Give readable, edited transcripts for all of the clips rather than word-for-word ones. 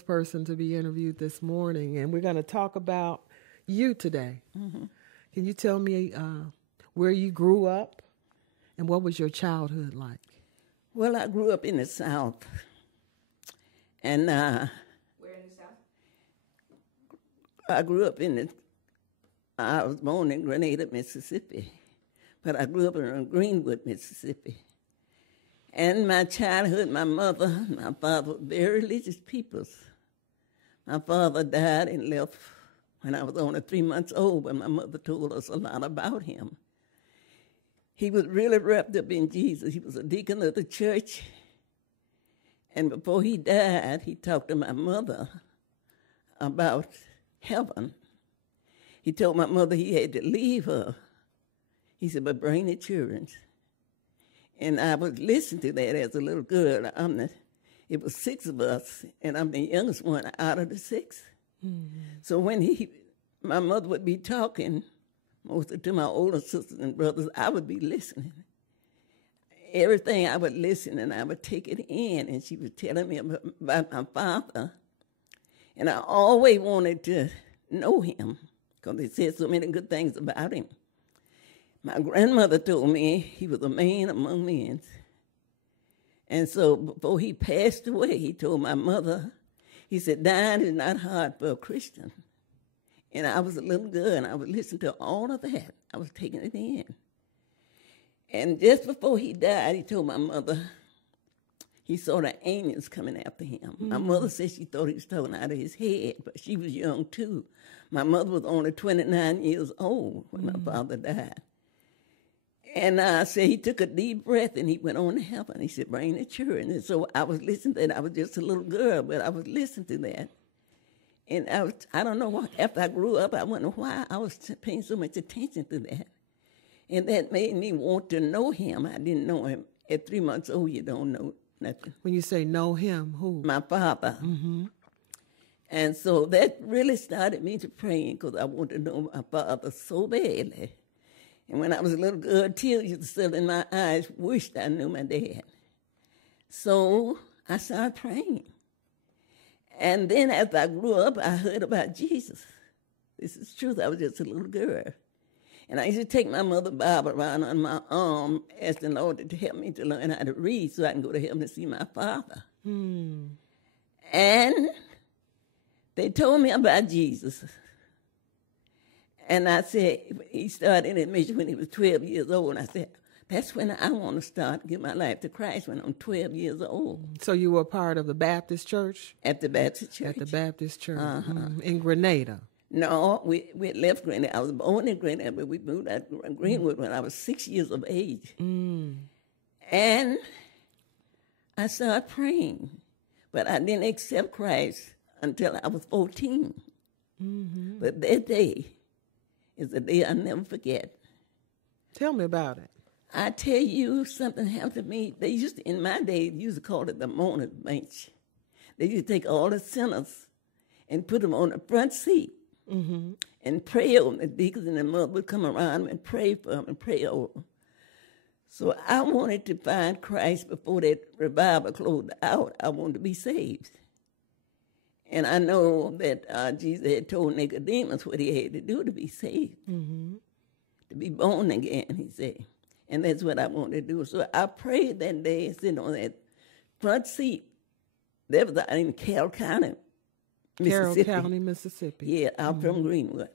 person to be interviewed this morning, and we're going to talk about you today. Mm-hmm. Can you tell me where you grew up and what was your childhood like? Well, I grew up in the South. And where in the South? I grew up I was born in Grenada, Mississippi, but I grew up in Greenwood, Mississippi. And my childhood, my mother and my father were very religious people. My father died and left when I was only 3 months old, but my mother told us a lot about him. He was really wrapped up in Jesus. He was a deacon of the church. And before he died, he talked to my mother about heaven. He told my mother he had to leave her. He said, but bring the children. And I was listening to that as a little girl. It was 6 of us, and I'm the youngest one out of the 6. Mm-hmm. So when my mother would be talking, mostly to my older sisters and brothers, I would be listening. Everything I would listen, and I would take it in, and she was telling me about my father. And I always wanted to know him, because they said so many good things about him. My grandmother told me he was a man among men. And so before he passed away, he told my mother, he said, dying is not hard for a Christian. And I was a little girl, and I would listen to all of that. I was taking it in. And just before he died, he told my mother he saw the angels coming after him. Mm-hmm. My mother said she thought he was talking out of his head, but she was young too. My mother was only 29 years old when my father died. And I said he took a deep breath and he went on to heaven. He said, bring the children. And so I was listening to that. I was just a little girl, but I was listening to that. And I don't know, after I grew up, I wonder why I was paying so much attention to that. And that made me want to know him. I didn't know him. At 3 months old, you don't know nothing. When you say know him, who? My father. Mm-hmm. And so that really started me to praying because I wanted to know my father so badly. And when I was a little girl, tears used to settle in my eyes, wished I knew my dad. So I started praying. And then as I grew up, I heard about Jesus. This is truth. I was just a little girl. And I used to take my mother's Bible around on my arm, asking the Lord to help me to learn how to read so I can go to heaven and see my father. And they told me about Jesus. And I said, he started in mission when he was 12 years old. And I said, that's when I want to start, give my life to Christ, when I'm 12 years old. So you were part of the Baptist church? At the Baptist church. At the Baptist church in Grenada. No, we left Grenada. I was born in Grenada, but we moved out to Greenwood when I was 6 years of age. And I started praying, but I didn't accept Christ until I was 14. But that day is a day I'll never forget. Tell me about it. I tell you, something happened to me. They used to, in my day, they used to call it the mourner's bench. They used to take all the sinners and put them on the front seat and pray over them. The deacons and the mother would come around and pray for them and pray over them. So I wanted to find Christ before that revival closed out. I wanted to be saved. And I know that Jesus had told Nicodemus what he had to do to be saved, to be born again, he said. And that's what I wanted to do. So I prayed that day, sitting on that front seat. That was in Carroll County, Mississippi. Carroll County, Mississippi. Yeah, out from Greenwood.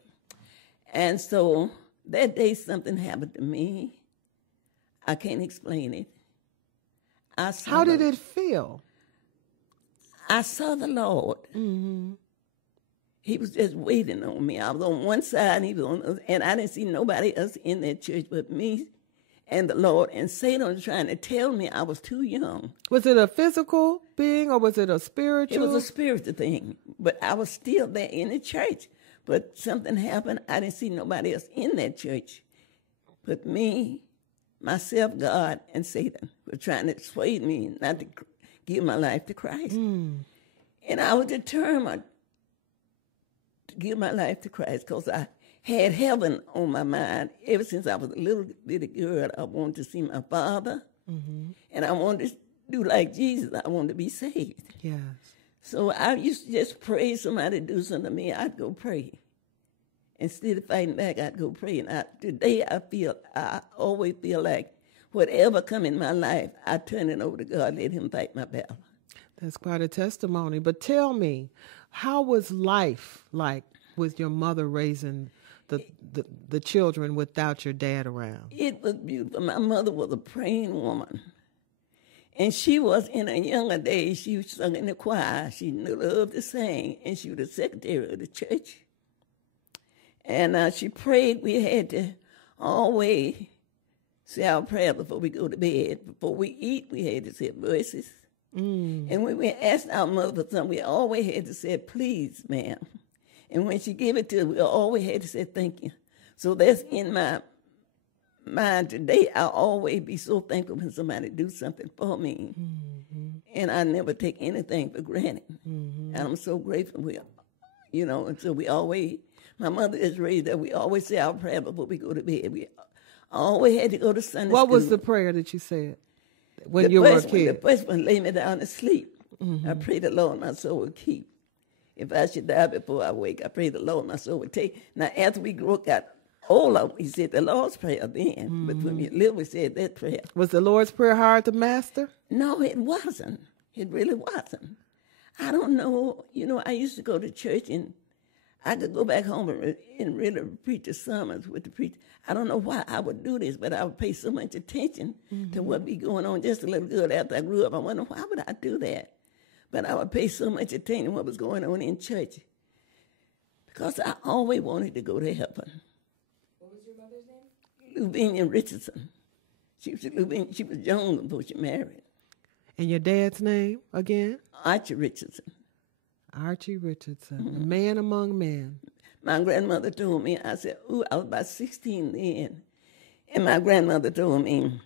And so that day something happened to me. I can't explain it. How did it feel? I saw the Lord. He was just waiting on me. I was on one side, and he was on the other, and I didn't see nobody else in that church but me and the Lord. And Satan was trying to tell me I was too young. Was it a physical being or was it a spiritual? It was a spiritual thing, but I was still there in the church. But something happened. I didn't see nobody else in that church but me, myself, God, and Satan were trying to persuade me not to give my life to Christ. And I was determined to give my life to Christ because I had heaven on my mind. Ever since I was a little bitty girl, I wanted to see my father, and I wanted to do like Jesus. I wanted to be saved. Yes. So I used to just pray somebody do something to me, I'd go pray. Instead of fighting back, I'd go pray. And today I always feel like whatever come in my life, I turn it over to God, let him fight my battle. That's quite a testimony. But tell me, how was life like with your mother raising the children without your dad around? It was beautiful. My mother was a praying woman. And she was, in her younger days, she sung in the choir. She loved to sing, and she was the secretary of the church. And she prayed. We had to always say our prayer before we go to bed. Before we eat, we had to say verses. And when we asked our mother for something, we always had to say, please, ma'am. And when she gave it to us, we always had to say, thank you. So that's in my mind today. I always be so thankful when somebody do something for me. And I never take anything for granted. And I'm so grateful. And so we always, my mother is raised that we always say our prayer before we go to bed. We always had to go to Sunday school. What was the prayer that you said when you were a kid? The first one, lay me down to sleep. I pray the Lord my soul will keep. If I should die before I wake, I pray the Lord my soul will take. Now, after we got older, we said the Lord's Prayer then. But when we lived, we said that prayer. Was the Lord's Prayer hard to master? No, it wasn't. It really wasn't. I don't know. I used to go to church, and I could go back home and really preach the sermons with the preacher. I don't know why I would do this, but I would pay so much attention to what be going on just a little good after I grew up. I wonder, why would I do that? But I would pay so much attention to what was going on in church because I always wanted to go to heaven. What was your mother's name? Luvinia Richardson. She was young before she married. And your dad's name again? Archie Richardson. Archie Richardson, a man among men. My grandmother told me, I said, I was about 16 then. And my grandmother told me,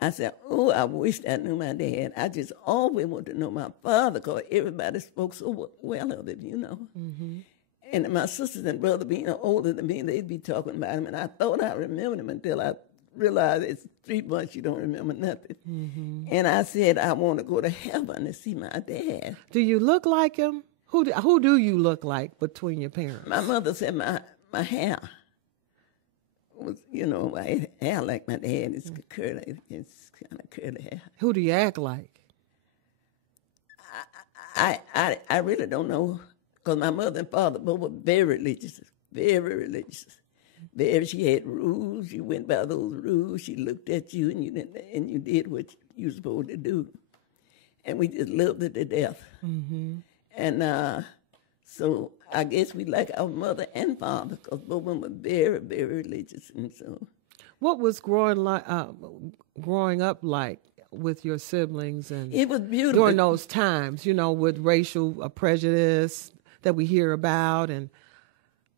I said, I wish I knew my dad. I just always wanted to know my father because everybody spoke so well of him, And my sisters and brother being older than me, they'd be talking about him. And I thought I remembered him until I realized it's 3 months you don't remember nothing. And I said, I want to go to heaven to see my dad. Do you look like him? Who do you look like between your parents? My mother said my hair was, my hair like my dad. It's curly. It's kind of curly hair. Who do you act like? I really don't know because my mother and father both were very religious, very religious. She had rules. You went by those rules. She looked at you, and you did what you were supposed to do. And we just loved it to death. And so I guess we like our mother and father because both of them were very, very religious. And so, what was growing up like with your siblings and it was beautiful during those times? With racial prejudice that we hear about, and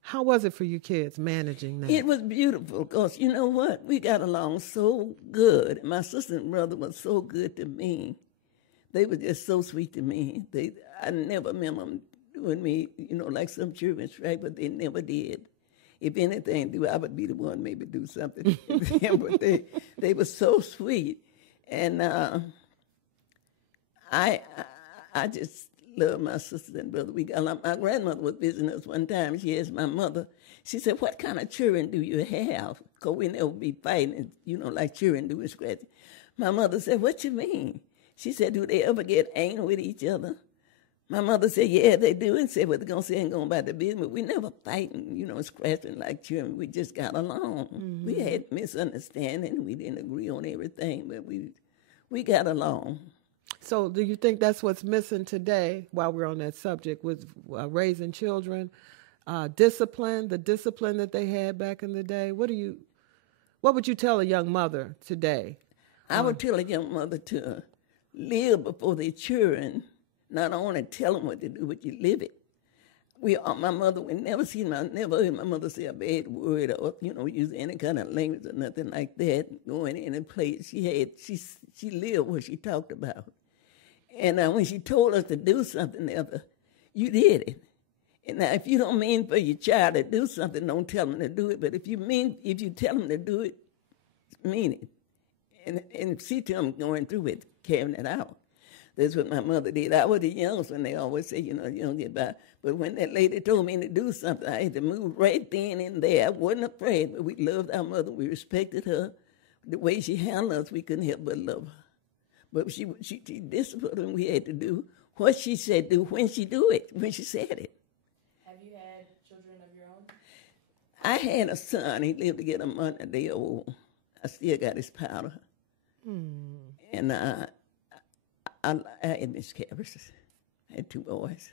how was it for you kids managing that? It was beautiful because you know what, we got along so good. My sister and brother was so good to me. They were just so sweet to me. I never remember them doing me, like some children, right? But they never did. If anything, I would be the one maybe do something to them. But they were so sweet. And I just love my sisters and brother. We got along. My grandmother was visiting us one time. She asked my mother, she said, what kind of children do you have? Because we never be fighting, like children do and scratching. My mother said, what you mean? She said, do they ever get angry with each other? My mother said, yeah, they do. And said, what they're going to say and going about the business. But we never fighting, scratching like children. We just got along. We had misunderstanding. We didn't agree on everything, but we got along. So do you think that's what's missing today while we're on that subject with raising children? Discipline, the discipline that they had back in the day? What would you tell a young mother today? I would tell a young mother to live before their children, not only tell them what to do, but you live it. My mother, we never heard my mother say a bad word or, use any kind of language or nothing like that, going in a place. She lived what she talked about. And when she told us to do something else, you did it. And now, if you don't mean for your child to do something, don't tell them to do it. But if you tell them to do it, mean it. And see to them going through it, carrying it out. That's what my mother did. I was the youngest when they always say, you don't get by. But when that lady told me to do something, I had to move right then and there. I wasn't afraid, but we loved our mother. We respected her. The way she handled us, we couldn't help but love her. But she disciplined, and we had to do what she said do when she said it. Have you had children of your own? I had a son. He lived to get a month a day old. I still got his powder. And I had miscarriages. I had 2 boys.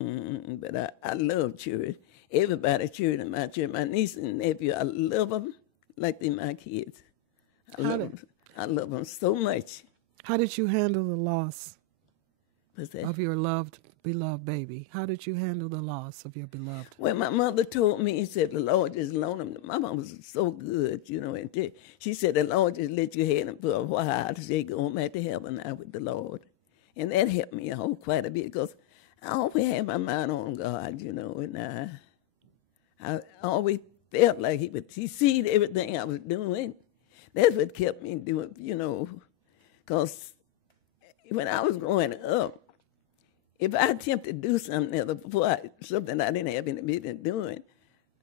But I love children. Everybody children in my church. My niece and nephew, I love them like they're my kids. I love them so much. How did you handle the loss What's that? of your beloved baby? How did you handle the loss of your beloved? Well, my mother told me, he said, the Lord just loaned him. My mom was so good, and she said, the Lord just let you have him for a while to say, go back to heaven now with the Lord. And that helped me quite a bit because I always had my mind on God, and I always felt like he seen everything I was doing. That's what kept me doing, because when I was growing up, if I attempted to do something I didn't have any business doing,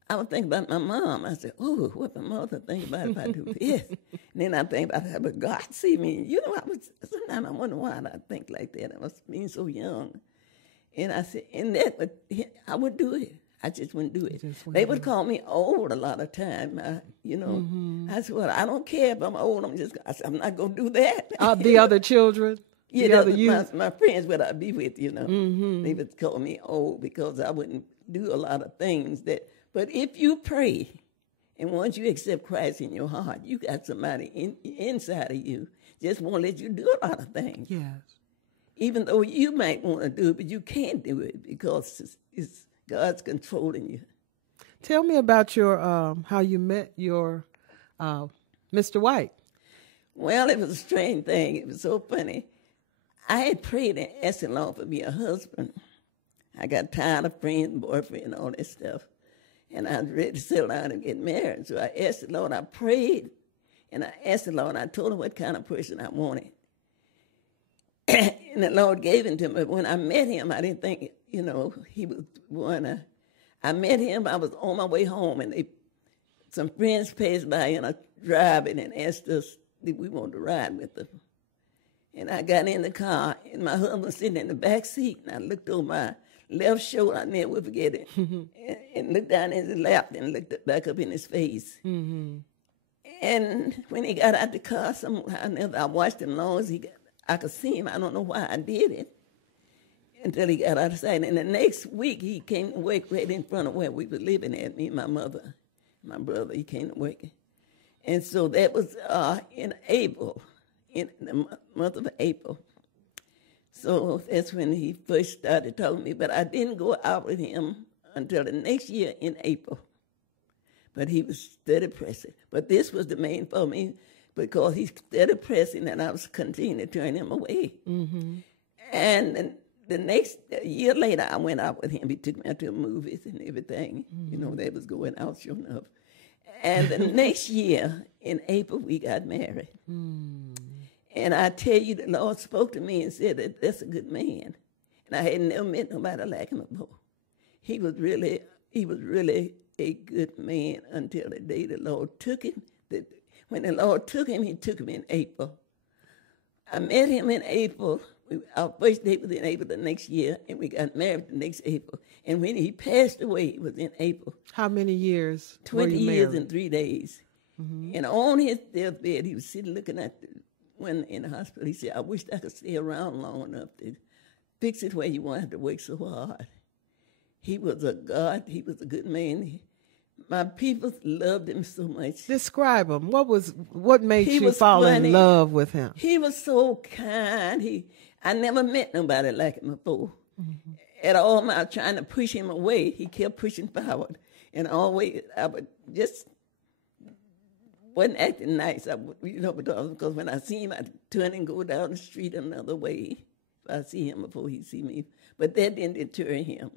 I would think about my mom. I said, oh, what my mother think about if I do this? And then I think about how but God see me. Sometimes I wonder why I think like that. I was being so young. And I said, I would do it. I just wouldn't do it. They would call me old a lot of time. I said, well, I don't care if I'm old. I'm not going to do that. The other children? Yeah, my friends that I'd be with, They would call me old because I wouldn't do a lot of things but if you pray, and once you accept Christ in your heart, you got somebody inside of you just won't let you do a lot of things. Yes. Even though you might want to do it, but you can't do it because it's God's controlling you. Tell me about your how you met your Mr. White. Well, it was a strange thing. It was so funny. I had prayed and asked the Lord for me a husband. I got tired of friends, boyfriend, and all that stuff. And I was ready to settle down and get married. So I asked the Lord, I prayed, and I asked the Lord, I told him what kind of person I wanted. And the Lord gave him to me. But when I met him, I didn't think, he was one. I met him, I was on my way home, and some friends passed by in a driving and asked us if we wanted to ride with them. And I got in the car, and my husband was sitting in the back seat, and I looked over my left shoulder, I never forget it, and looked down in his lap and looked back up in his face. Mm-hmm. And when he got out the car, somehow I watched him long as I could see him. I don't know why I did it until he got out of sight. And the next week, he came to work right in front of where we were living at, me and my mother, my brother, he came to work. And so that was in April, in the month of April. So that's when he first started talking to me. But I didn't go out with him until the next year in April. But he was steady pressing. But this was the main for me because he steady pressing and I was continuing to turn him away. Mm-hmm. And the next year later, I went out with him. He took me out to the movies and everything. Mm-hmm. They was going out, sure enough. And the next year in April, we got married. Mm. And I tell you, the Lord spoke to me and said that's a good man. And I had never met nobody like him before. He was really a good man until the day the Lord took him. When the Lord took him, he took him in April. I met him in April. Our first date was in April the next year, and we got married the next April. And when he passed away, it was in April. How many years? 20 years and 3 days. Mm-hmm. And on his deathbed, he was sitting looking at when in the hospital. He said, I wish I could stay around long enough to fix it where you won't have to work so hard. He was a God. He was a good man. My people loved him so much. Describe him. What made you fall in love with him? He was so kind. I never met nobody like him before. Mm-hmm. At all, I was trying to push him away. He kept pushing forward. And always, I would just wasn't acting nice. Because when I see him, I'd turn and go down the street another way. If I see him before he see me. But that didn't deter him.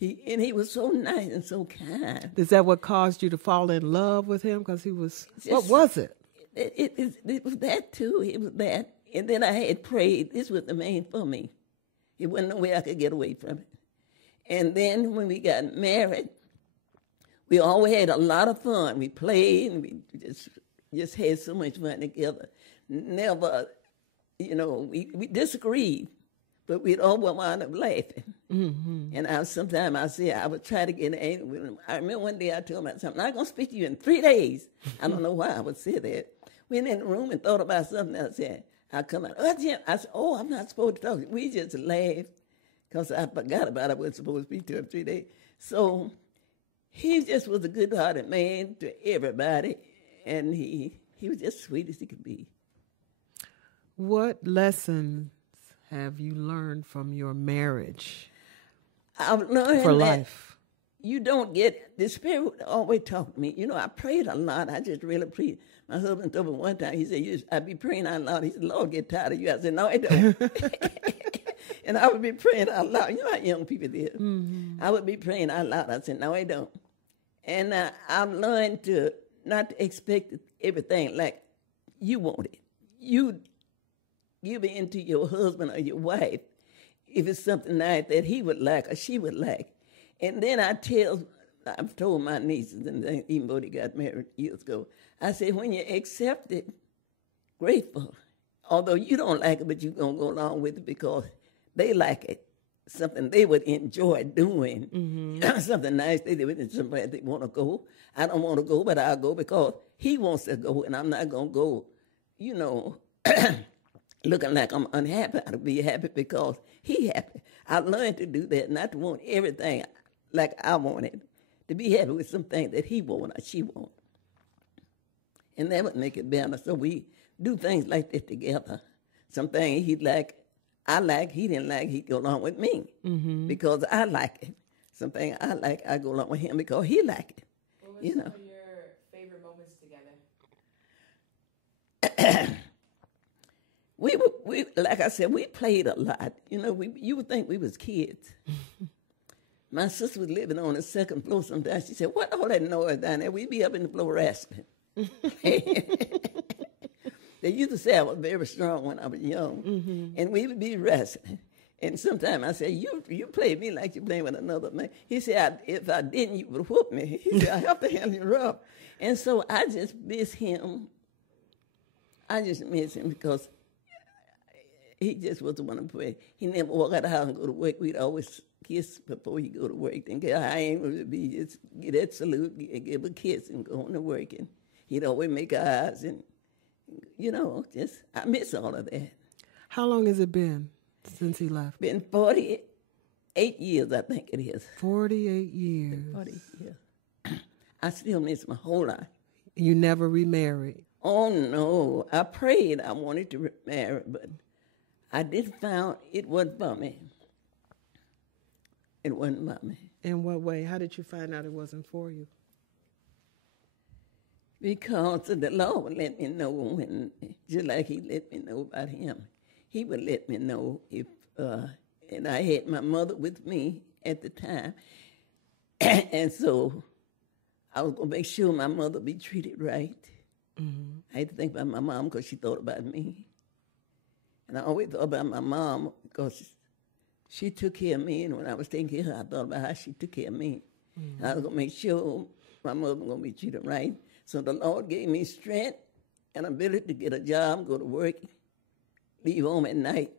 He was so nice and so kind. Is that what caused you to fall in love with him? Because he was, what was it? It was that too. It was that. And then I had prayed. This was the main for me. It wasn't no way I could get away from it. And then when we got married, we always had a lot of fun. We played and we just had so much fun together. Never, we disagreed, but we'd always wind up laughing. Mm-hmm. And sometimes I say I would try to get angry with him. I remember one day I told myself, I'm not going to speak to you in 3 days. I don't know why I would say that. Went in the room and thought about something else. I come out, Jim. I said, I'm not supposed to talk. We just laughed because I forgot about it. I wasn't supposed to speak to him 3 days. So he just was a good-hearted man to everybody, and he was just sweet as he could be. What lessons have you learned from your marriage? I've learned for that life. You don't get, the Spirit always talk to me. I prayed a lot. I just really prayed. My husband told me one time, he said, I'd be praying out loud. He said, Lord, get tired of you. I said, no, I don't. And I would be praying out loud. You know how young people did. Mm-hmm. I would be praying out loud. I said, no, I don't. And I've learned to not to expect everything like you want it. You give in to your husband or your wife if it's something nice that he would like or she would like. And then I've told my nieces, and even though they got married years ago, I said, when you accept it, grateful. Although you don't like it, but you're going to go along with it because they like it. Something they would enjoy doing. Mm-hmm. Something nice they do, and somewhere they want to go. I don't want to go, but I'll go because he wants to go, and I'm not going to go, looking like I'm unhappy. I'll be happy because he happy. I learned to do that, not to want everything like I wanted, to be happy with some things that he want or she want. And that would make it better. So we do things like that together. Some things he'd like, I like, he didn't like, he'd go along with me because I like it. Something I like, I go along with him because he like it. What were some of your favorite moments together? We like I said, we played a lot. You would think we was kids. My sister was living on the second floor sometimes. She said, what all that noise down there? We'd be up in the floor wrestling. They used to say I was very strong when I was young, and we would be wrestling. And sometimes I said, you play me like you playing with another man. He said, if I didn't, you would whoop me. He said, I have to handle you rough. And so I just miss him. I just miss him because he just wasn't one to play. He never walk out of the house and go to work. We'd always kiss before he go to work. Then I ain't going to be just get that salute, give a kiss and go on to work. And he'd always make eyes and, I miss all of that. How long has it been since he left? Been 48 years, I think it is. 48 years. 40 years. I still miss my whole life. You never remarried? Oh, no. I prayed I wanted to remarry, but I did find it wasn't for me. It wasn't for me. In what way? How did you find out it wasn't for you? Because the Lord would let me know when, just like he let me know about him, he would let me know if, and I had my mother with me at the time, and so I was going to make sure my mother be treated right. Mm-hmm. I had to think about my mom because she thought about me. And I always thought about my mom because she took care of me, and when I was taking care of her, I thought about how she took care of me. Mm-hmm. And I was going to make sure my mother was going to be treated right. So the Lord gave me strength and ability to get a job, go to work, leave home at night,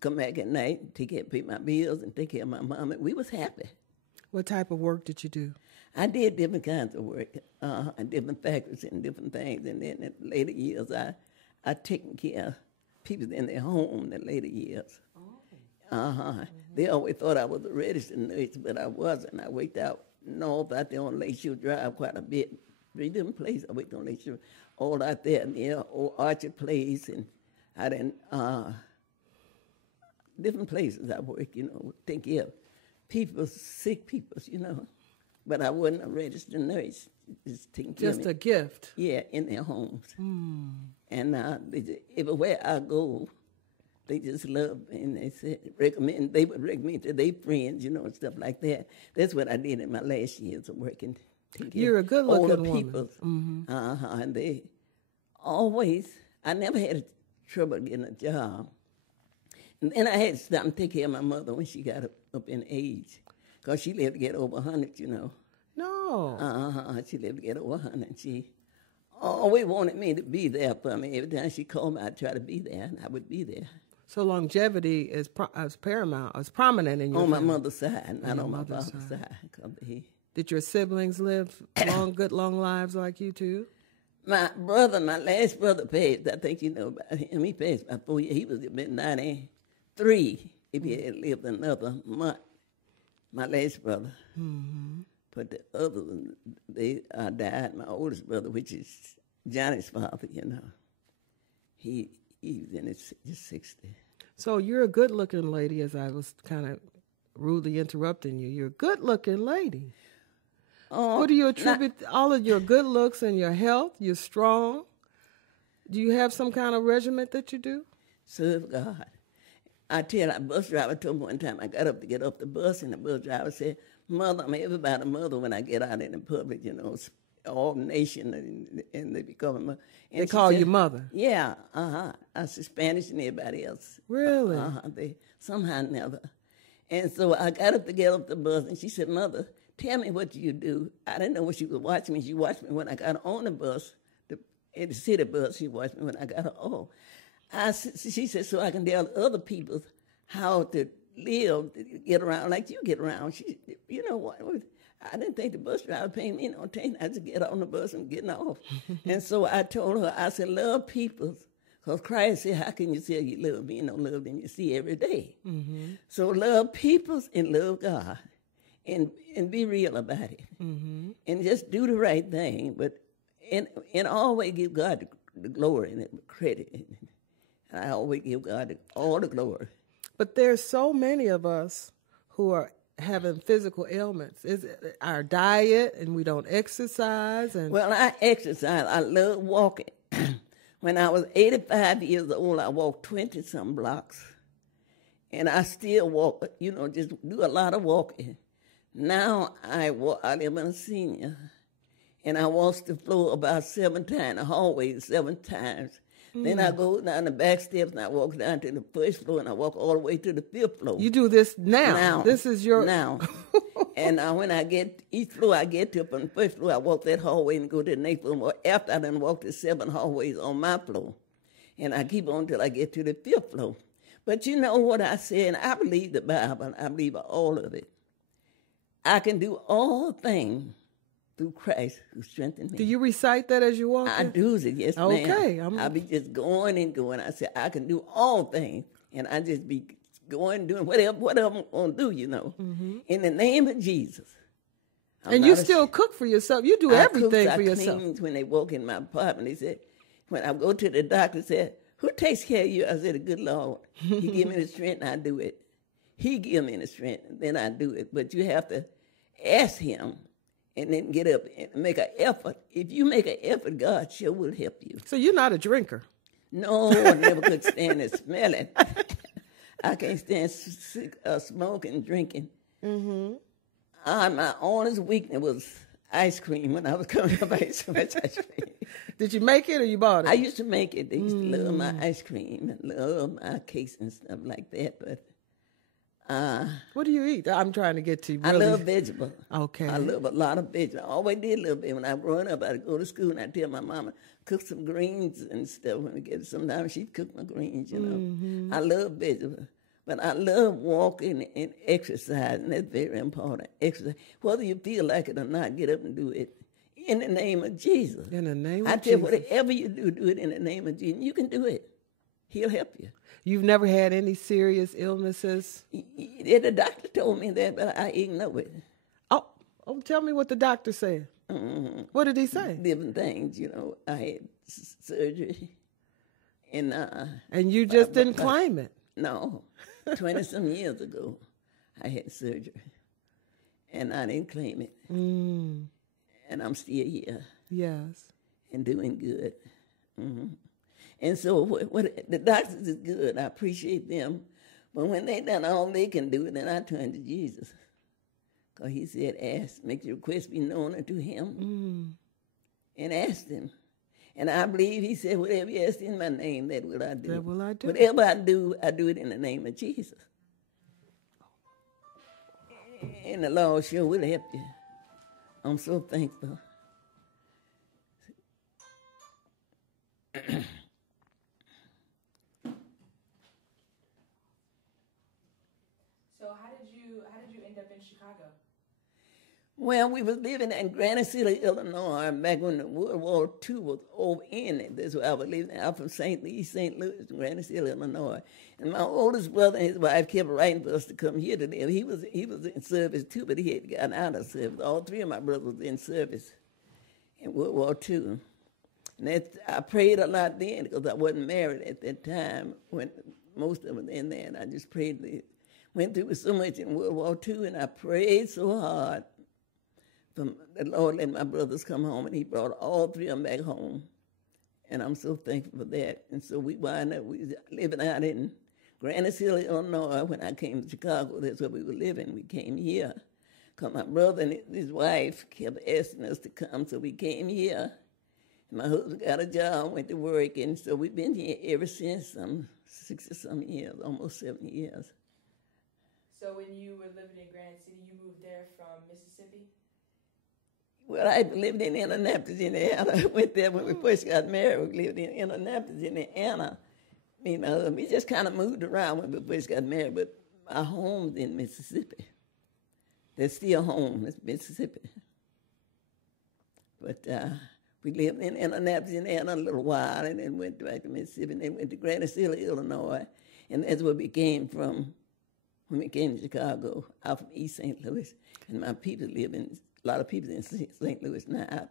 come back at night, pay my bills, and take care of my mom. And we was happy. What type of work did you do? I did different kinds of work, different factories and different things. And then in the later years, I taken care of people in their home in the later years. Oh. Mm-hmm. They always thought I was a registered nurse, but I wasn't. I worked out north out there on Lakeshore Drive quite a bit. 3 different places I worked on Lakeshore, all out there near Old Archer Place, and I didn't, different places I worked, take care of people, sick people, But I wasn't a registered nurse, just taking care of Just a gift. Yeah, in their homes. Mm. And everywhere I go, they just love me, and they would recommend to their friends, and stuff like that. That's what I did in my last years of working. You're a good-looking older woman. people. Mm-hmm. And they always, I never had trouble getting a job. And then I had to stop and take care of my mother when she got up in age. Because she lived to get over 100, you know. No. She lived to get over 100. She always wanted me to be there for me. Every time she called me, I'd try to be there, and I would be there. So longevity is paramount, is prominent in your On my family. mother's side, not on my father's side. Did your siblings live good, long lives like you too? My brother, my last brother passed. I think you know about him. He passed about 4 years. He was about 93 if he had lived another month. My last brother. Mm-hmm. But the other one, they died. My oldest brother, which is Johnny's father, you know. He was in his 60s. So you're a good-looking lady, as I was kind of rudely interrupting you. You're a good-looking lady. What do you attribute all of your good looks and your health? You're strong. Do you have some kind of regiment that you do? Serve God. I tell a bus driver told me one time I got up to get off the bus, and the bus driver said, "Mother, I'm everybody's mother when I get out in the public, you know, all nation, and they become a mother." And they call you mother? Yeah, I said Spanish and everybody else. Really? They somehow never. And so I got up to get off the bus, and she said, "Mother, tell me what you do." I didn't know what she was watching me. She watched me when I got on the bus, the city bus. She watched me when I got on. She said, so I can tell other people how to live, to get around like you get around. You know what? I didn't think the bus driver paid me no attention. I just get on the bus and getting off. And so I told her, I said, love people. Because Christ said, how can you say you love me? No love than you see every day. Mm-hmm. So love people and love God. And be real about it. Mm-hmm. And just do the right thing. But and always give God the glory and the credit. And I always give God all the glory. But there's so many of us who are having physical ailments. Is it our diet and we don't exercise? Well, I exercise. I love walking. When I was 85 years old, I walked 20-some blocks. And I still walk, you know, just do a lot of walking. Now I live in a senior, and I walk the floor about 7 times, the hallway 7 times. Then I go down the back steps, and I walk down to the first floor, and I walk all the way to the 5th floor. You do this now? This is your... Now. And when I get, each floor I get to, from the first floor, I walk that hallway and go to the next floor. After I done walked the 7 hallways on my floor, and I keep on till I get to the 5th floor. But you know what I say, and I believe the Bible, I believe all of it. I can do all things through Christ who strengthens me. Do you recite that as you walk? I do it, yes, ma'am. Okay. I be just going and going. I say, I can do all things. And I just be going, doing whatever I'm going to do, you know. Mm-hmm. In the name of Jesus. And you still cook for yourself. You do everything for yourself. When they walk in my apartment, they said, when I go to the doctor, said, who takes care of you? I said, the good Lord. He give me the strength, and I do it. He give me the strength, and then I do it. But you have to ask him and then get up and make an effort. If you make an effort, God sure will help you. So you're not a drinker? No, I never could stand to smell it. I can't stand smoking, drinking. Mm-hmm. My honest weakness was ice cream when I was coming up. I used to make ice cream. Did you make it or you bought it? I used to make it. They used to love my ice cream and love my cakes and stuff like that. But what do you eat? I'm trying to get to. Really. I love vegetables. Okay. I love a lot of vegetables. I always did love it. When I was growing up, I'd go to school and I'd tell my mama, cook some greens and stuff. When we get it, sometimes she'd cook my greens, you know. Mm-hmm. I love vegetables. But I love walking and exercising. That's very important. Exercise. Whether you feel like it or not, get up and do it. In the name of Jesus. In the name of Jesus. I tell you, whatever you do it in the name of Jesus. You can do it. He'll help you. You've never had any serious illnesses? The doctor told me that, but I ignored it. Oh, tell me what the doctor said. Mm-hmm. What did he say? Different things, you know. I had surgery. And you just didn't claim it? No. 20-some years ago, I had surgery. And I didn't claim it. Mm. And I'm still here. Yes. And doing good. Mm-hmm. And so what the doctors is good. I appreciate them. But when they done all they can do, then I turn to Jesus. Because he said, ask, make your request be known unto him. Mm. And ask him. And I believe he said, whatever you ask in my name, that will I do. That will I do. Whatever I do it in the name of Jesus. And the Lord sure will help you. I'm so thankful. So how did you end up in Chicago? Well, we was living in Granite City, Illinois, back when the World War II was over in it. That's where I was living. I'm from East St. Louis, Granite City, Illinois. And my oldest brother and his wife kept writing for us to come here to live. He was in service too, but he had gotten out of service. All three of my brothers was in service in World War II. And I prayed a lot then because I wasn't married at that time when most of them were in there. And I just prayed. Went through so much in World War II, and I prayed so hard. The Lord let my brothers come home, and he brought all three of them back home. And I'm so thankful for that. And so we wound up living out in Granite City, Illinois. When I came to Chicago, that's where we were living. We came here because my brother and his wife kept asking us to come, so we came here. And my husband got a job, went to work, and so we've been here ever since, 60-some years, almost 70 years. So when you were living in Granite City, you moved there from Mississippi? Well, I lived in Indianapolis, Indiana. I went there when we first got married. We lived in Indianapolis, Indiana. Me and my husband, we just kind of moved around when we first got married, but our home's in Mississippi. There's still home, it's Mississippi. But we lived in Indianapolis, Indiana a little while, and then went back to Mississippi, and then went to Granite City, Illinois, and that's where we came from when we came to Chicago, out from East St. Louis. And my people live in, a lot of people in St. Louis now. I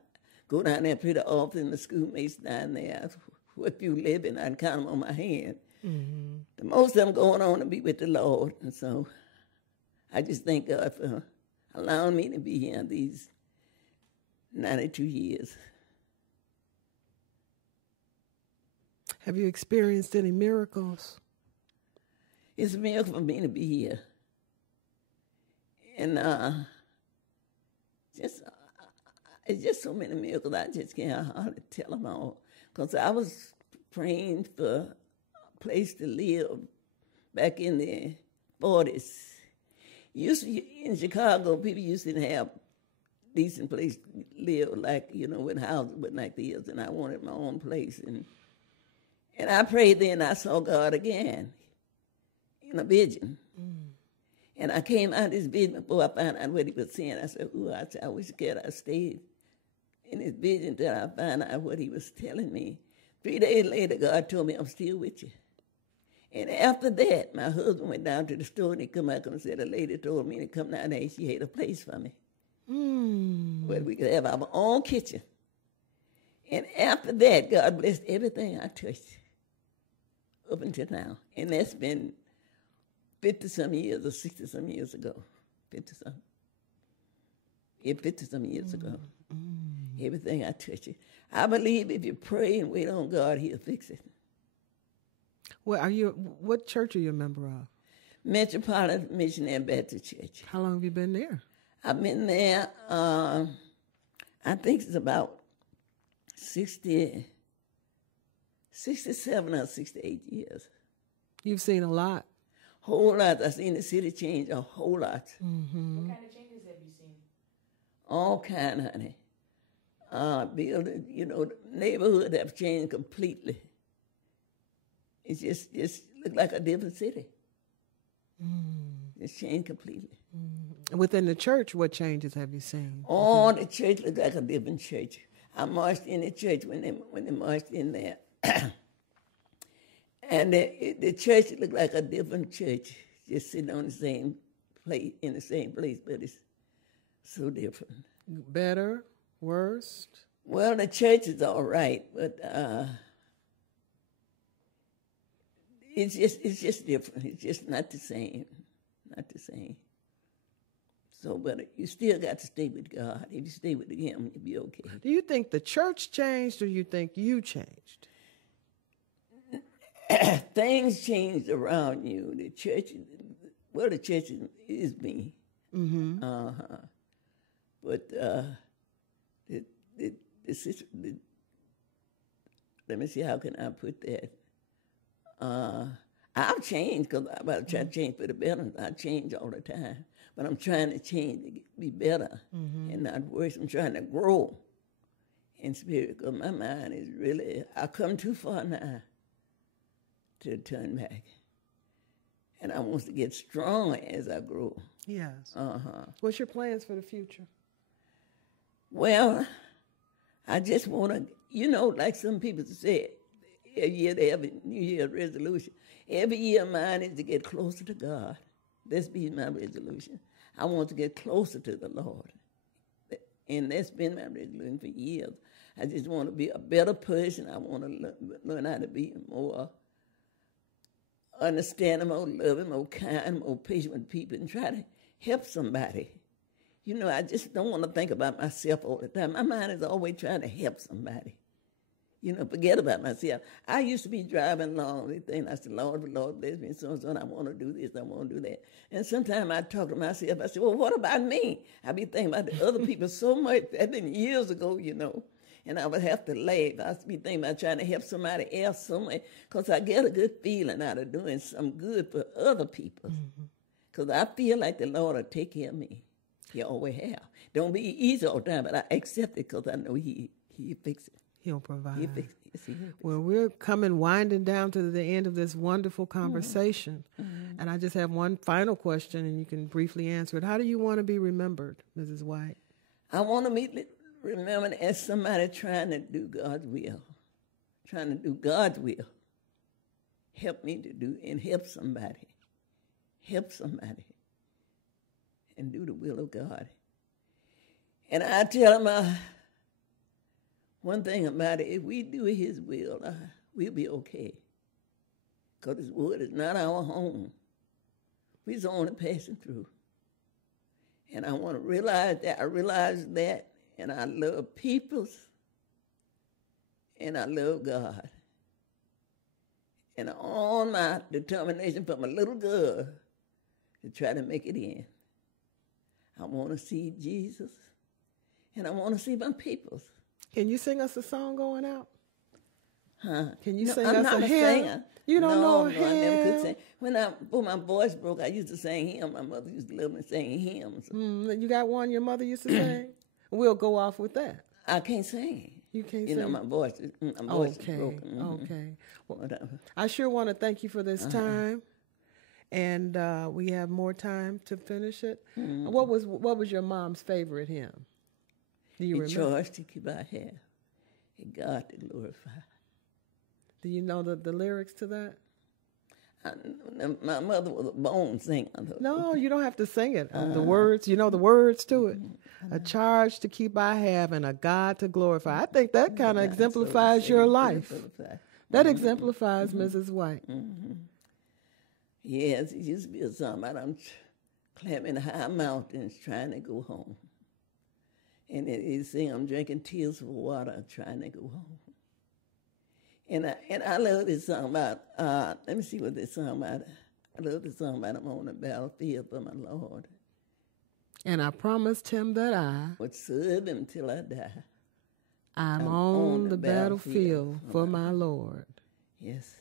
go down there pretty often, the schoolmates down there. What few live in, I can count them on my hand. Mm-hmm. The most of them going on to be with the Lord. And so I just thank God for allowing me to be here these 92 years. Have you experienced any miracles? It's a miracle for me to be here. And it's just so many miracles, I just can't hardly tell them all. Because I was praying for a place to live back in the 40s. In Chicago, people used to have decent place to live, like, with houses, but like this, and I wanted my own place. And I prayed then, I saw God again in a vision. And I came out of this vision before I found out what he was saying. I said, I wish God I stayed in this vision until I found out what he was telling me. 3 days later, God told me, I'm still with you. And after that, my husband went down to the store, and he come back and said, a lady told me to come down there, and she had a place for me. Where we could have our own kitchen. And after that, God blessed everything I touched up until now. And that's been 50-some years or 60-some years ago. 50-some. Yeah, 50-some years ago. Everything I touch it. I believe if you pray and wait on God, he'll fix it. Well, what church are you a member of? Metropolitan Missionary Baptist Church. How long have you been there? I've been there, I think it's about 67 or 68 years. You've seen a lot. Whole lot. I've seen the city change a whole lot. Mm-hmm. What kind of changes have you seen? All kind, honey. Building, the neighborhood have changed completely. It's just look like a different city. It's changed completely. Within the church, what changes have you seen? Oh, the church looked like a different church. I marched in the church when they marched in there. And the church looked like a different church, just sitting on the same place, in the same place, but it's so different. Better, worse? Well, the church is all right, but it's just different. It's just not the same, not the same. So, but you still got to stay with God. If you stay with Him, you'll be okay. Do you think the church changed, or you think you changed? Things changed around you. The church is me. Mm-hmm. But let me see, how can I put that? I've changed because I'm about to try to change for the better. I change all the time. But I'm trying to change to be better and not worse. I'm trying to grow in spirit because my mind is really, I come too far now to turn back. And I want to get stronger as I grow. Yes. What's your plans for the future? Well, I just want to, you know, like some people say, every year they have a New Year resolution. Every year mine is to get closer to God. That's been my resolution. I want to get closer to the Lord. And that's been my resolution for years. I just want to be a better person. I want to learn how to be more understanding, more loving, more kind, more patient with people, and try to help somebody. You know, I just don't want to think about myself all the time. My mind is always trying to help somebody. You know, forget about myself. I used to be driving along and think, I said, Lord, bless me, so and so, and I want to do this, I want to do that. And sometimes I talk to myself, I say, well, what about me? I be thinking about the other people so much. That been years ago, you know. And I would have to laugh. I would be thinking about trying to help somebody else somewhere because I get a good feeling out of doing some good for other people. Because I feel like the Lord will take care of me. He always have. Don't be easy all the time, but I accept it because I know he fix it. He'll provide. He fix it. Yes, he will. Well, we're winding down to the end of this wonderful conversation. And I just have one final question, and you can briefly answer it. How do you want to be remembered, Mrs. White? I want to be remembered as somebody trying to do God's will. Trying to do God's will. Help me to do and help somebody. Help somebody. And do the will of God. And I tell them, one thing about it, if we do his will, we'll be okay. Because his word is not our home. We're just only passing through. And I want to realize that. I realize that. And I love peoples. And I love God. And all my determination from a little girl to try to make it in. I want to see Jesus. And I want to see my peoples. Can you sing us a song going out? Huh? Can you No, sing I'm us not a a hymn? singer. You don't know a I never could hymn? sing. Before my voice broke, I used to sing hymns. My mother used to love me singing hymns. You got one your mother used to sing? We'll go off with that. I can't sing. You can't You sing? know, my voice is broken. Okay. Well, Whatever. I sure want to thank you for this time. And we have more time to finish it. What was your mom's favorite hymn? Do you remember? Rejoice to keep our hair, and God to glorify. Do you know the lyrics to that? My mother was a bone singer. No, you don't have to sing it. The words, you know the words to it. A charge to keep I have and a God to glorify. I think that kind of exemplifies your life. That exemplifies Mrs. White. Yes, it used to be a song about I'm climbing high mountains trying to go home. And it sing, I'm drinking tears of water trying to go home. And I love this song about, let me see what this song about. I love this song about I'm on the battlefield for my Lord. And I promised him that I Would serve him till I die. I'm on the battlefield for my Lord. Yes.